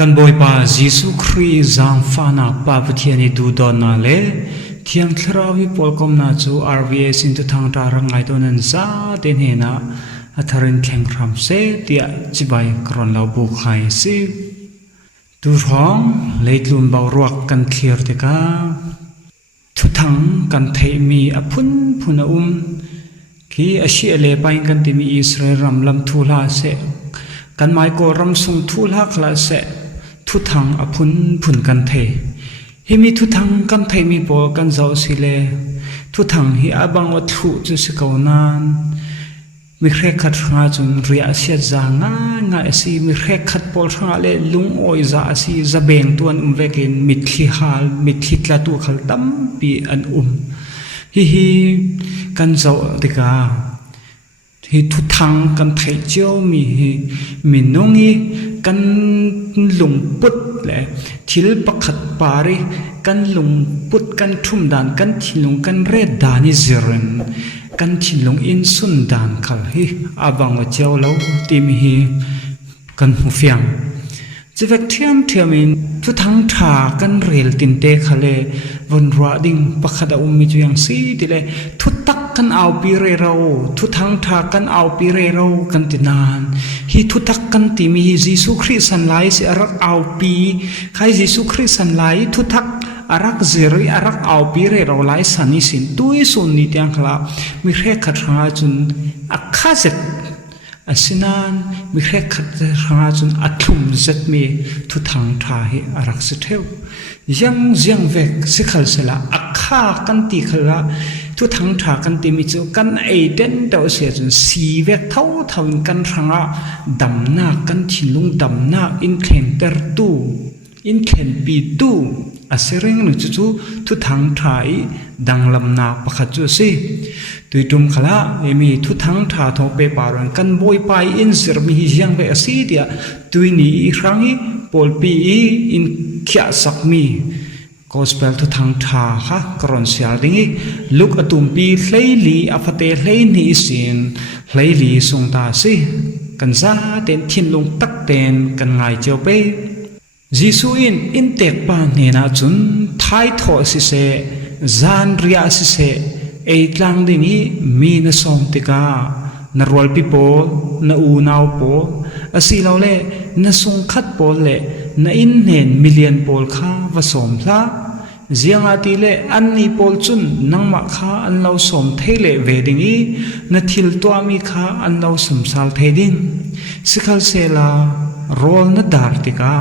กันบอยปายิสุครีจางฟานาปาปเทียนิดูดอนนาเลเทียงคราวิปอลกอมนาจู RVS อินตุทางตารังไงตัวนั้นซาเดนเฮนาอัทรินแข่งครัมเซเตียจิบายกรอนลาบุกไฮซิดูร้องเลดลุนเบารวกกันเคลียร์เตกาทุทังกันเทมีอพุนพุนคีอาชีเลไปกันที่มีอิสราเอลรำลำทูลาเสกันไมโกรำสุงทูลาคลาเสทุทังอพุนพุนกันเทฮิมีทุทังกันเทมีโปกันเจ้าสิเลทุทังฮิอาบังวัตถุจุสกาวนานมีเรขัดงาจนเรียเสียจางง่ายสิมีเรขัดปอลงาเลลุงโอยจะสิจะเบ่งตัวอันเวกินมิดที่หาลมิดที่ละตัวขลตั้มปีอันฮิกันเจ้าติกาฮิทุทังกันไทยเจ้ามีน้องฮีกันลุงปุดแหละทิลปักขัดปารีกันลุงปุดกันทุ่มดานกันทิลุงกันเรดดานิซิรันกันทิลุงอินสุนดานขลฮีอาบังว่าเจ้าเราตีมีฮีกันหูเฟียงจะเวกเทียมอินทุทังทากันเรลตินเตขเลวันรัวดิ่งปักขัดมิจุยังซีติเลทุตักกันเอาปีเรเราทุทังทากันเอาปีเรเรากันตินานฮีทุตักกันติมียิสุคริสต์ไลส์อารักเอาปีใครยิสุคริสต์ไลส์ทุตักอารักเจริอารักเอาปีเรเราไลส์สันนิสินตุยสุนนิตยังขลามีเรขัดหาจุนอักขะเจ็ดอาศินานมีเรขัดหาจุนอัตลุมเจ็ดมีทุทังทาฮีอารักเสถียวยังเวกสิขลเสละอักขะกันติขละทุทังทากันติมิจูกันไอเดนเดาเสียจนสีเวกเท่ากันรังดำหน้ากันทิลุงดำหน้าอินเคนเตอร์ตูอินเคนปีตูอาศัยเรื่องนึกจู่ทุทังทายดังลำนาปะขจุสิตุยตุมขละมีทุทังทาทองเปปารันกันบอยไปอินซิรมียังเวอสีเดียตุยนี้ครั้งนี้ปอลปีอินเขียสักมีก็สเปลทุทังทาค่ะกรอนเสียดิ้งลุกอตุมปีเฮลีอฟเตเฮนีสินเฮลีทรงตาสิกันซาเต็นทินลงตักเต็นกันไงเจ้าเป้ยิสุอินเตกปานเนนาจุนไททอสิเซจานเรียสิเซเอตลังดิ้งมีนสมติกานรวลปิโปนอูนาวโปอสิเราเล่นสงขัดโปเล่นอินเห็นมิลเลียนโปลข้าวสมพระเจียงอาทิเลอันนี้โปลจุนนังมาข้าอันเราสมเทเลเวดิงอีนทิลตัวมีข้าอันเราสมสาลเทดิงสิขัลเซลาโรลนดาร์ติกา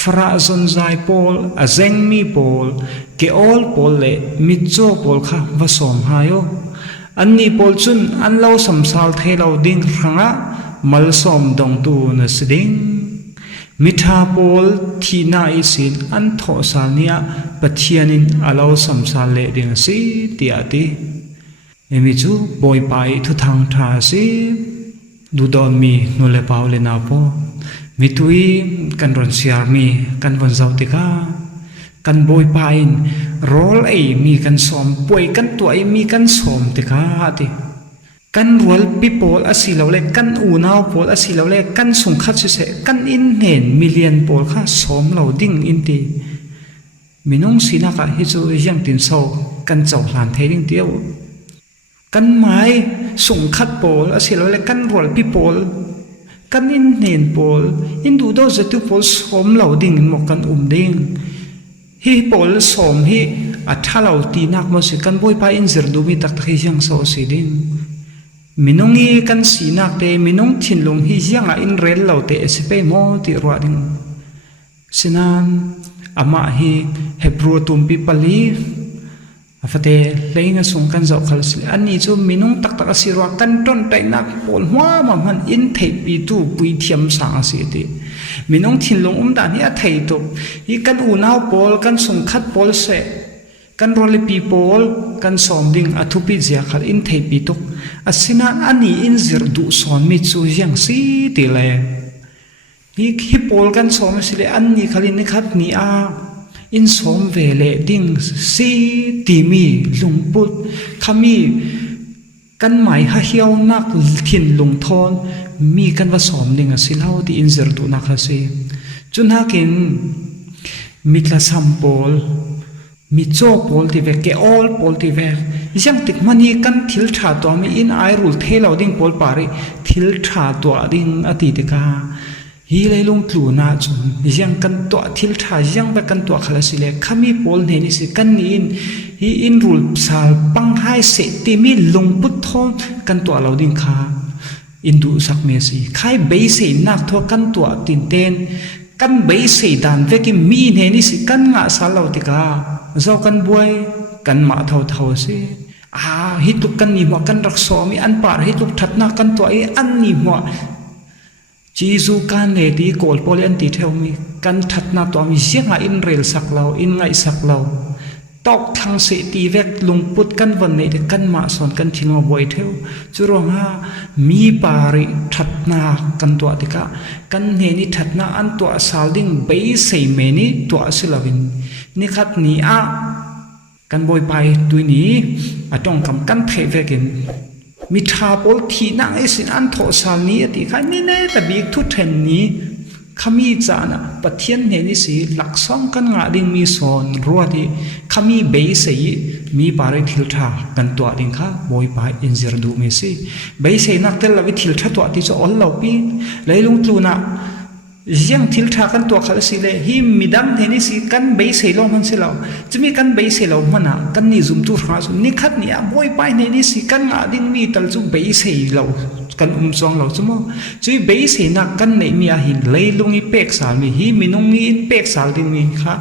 ฟราซอนไซโปลอาเซงมีโปลเกออลโปลเลมิดโจโปลข้าวสมหายอันนี้โปลจุนอันเราสมสาลเทเราดิงครั้งมัลสมดงตูนสดิงมิทาโปลที่น่าอิสินอันโทสานียปัจเจียนินอาลาวสัมสาเลดิงสิตีอาติมิจูบอยไปทุทังทาสิดูดอนมีนุเลปาวเลนาโปมิตุยกันรอนเซียร์มีกันวันเจ้าติกากันบอยไปโรลไอมีกันสอมป่วยกันตัวไอมีกันสอมติกาติกันรัวปิโปลอสิเราเล็กกันอูนาวโปลอสิเราเล็กกันสงขัดเสกันอินเห็นมิลเลียนโปลข้าสมเราดิ่งอินตีมิน้องสีนักฮิจูยังตินโซกันเจ้าหลานเทดิ่งเดียวกันไม้สงขัดโปลอสิเราเล็กกันรัวปิโปลกันอินเห็นโปลอินดูดจะตุโปลสมเราดิ่งหมกกันดิ่งฮิโปลสมฮิอัฐเราตีนักมันสิกันบอยไปอินเซอร์ดูมีตักที่ยังโซสีดิ่งมินงอีกันสีนักเตมินงทินลงฮิยังอินเรลเราเตสเปโมติรัวดิงสินันอามาฮีเฮบรูตุมปิปลีอาฟเตเลงสงกันเจ้าขลัสอันนี้จูมินงตักสิรัวกันต้นไตนักโปลหัวมันอินเทปีตูปุยเทียมสังสีติมินงทินลงดานฮีอัฐยตุฮีกันอูนาวโปลกันสงขัดโปลเสกันรอลิปีโปลกันสอมดิ่งอทุปิเจียขัดอินเทปีตุอาศินานอันนี้อินซิรดูสอนมิจูยังสีติเลนี่ฮิโปลกันสอมสิเลอันนี้ขัดนิขัดนี่อินสอมเวเลดิ่งสีติมีลุงปุดขมีกันหมายหาเหี่ยวนักถิ่นลุงทอนมีกันว่าสอมดิ่งสิเล่าที่อินซิรดูนักสิ ส จุนหากินมิตรสัมปอลมีโจปอลที่เวกเกอลปอลที่เวกยังติดมันนี่กันทิลชาตัวมีอินไอรูลเทลเอาดิ้งปอลปาริทิลชาตัวดิ้งอติติกาฮีเลยลงกลูนาจุนยังกันตัวทิลชายังไปกันตัวขลัสิเลขามีปอลเฮนิสิกันนี่อินรูลสาลปังไฮเสติมีลงพุทธอนกันตัวเราดิ้งคาอินดูสักเมสีใครเบยเสนักทอกันตัวตินเตนกันเบยเสดันเวกิมีเฮนิสิกันงาสาลเราติกาเจ้ากันบวยกันมาเท่าสิฮิตุกันนี่หัวกันรักษามีอันป่าฮิตุทัดนักกันตัวอันนี่หัวจีซูกันเลยดีโกลโพลีอันติเทวมีกันทัดนักตัวมีเสียงอินเรลสักเราอินไงสักเราตอกทางเสตีเวกลุงพุดกันวันนี้กันมาสอนกันทิ้งเอาไว้เทวจุรองมีปาริทัดนักกันตัวติกะกันเฮนิทัดนักอันตัวสาลดิ้งเบยเสเมนิตัวสิลาวินนี่ขัดนี้กันบอยไปด้วยนี้ต้องทำกันเทเวกินมีทาปอลทีนั่งไอสินอันโทสานี้ติใครนี่แน่แต่บีกทุเทนนี้ขมีจานะปะเทียนเฮนิสิหลักซ่องกันงาดิ่งมีสอนรัวที่ขมีเบยเสยมีปาริทิลทากันตัวดิ่งค่ะบอยไปอินเซอร์ดูเมสิเบยเสยนักเตลวิทิลทาตัวที่จะอลเลาปีเลยลุงตูนะยังทิลทากันตัวขลัสิเลหิมิดัมเฮนิสิกันเบยเสยลมันเสลาจะมีกันเบยเสยลมันนะกันนี่ซุมตูราสุนี่ขัดนี่บอยไปเฮนิสิกันงาดิ่งมีตัลจุเบยเสยลากันสองเราสมมติจุยเบยเสนักกันในมีอาหินเลยลุงอีเป็กสาลมีหิมินงอีเป็กสาลดิ่งมีค่ะ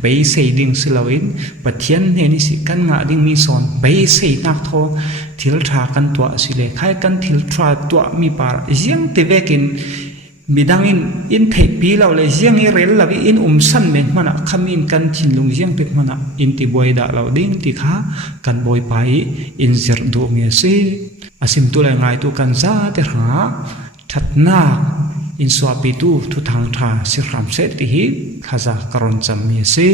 เบยเสยดิ่งสิลาวินปะเทียนเฮนิสิกันงาดิ่งมีสอนเบยเสยนักทอทิลทากันตัวสิเลใครกันทิลทาตัวมีปาร์ยังเตเวกินมีดังอินเทปีเราเลยยังเรลเราอินสันเมนมันขมินกันชินลุงยังเป็นมันอินติบอยดาเราดิ้งติขากันบอยไปอินเซอร์ดูเมียซีอาสิมตุเลยไงตุกันซาเตหาทัดนาอินสวาปิตูทุทางทาสิรามเซติฮิขจากรอนจำเมียซี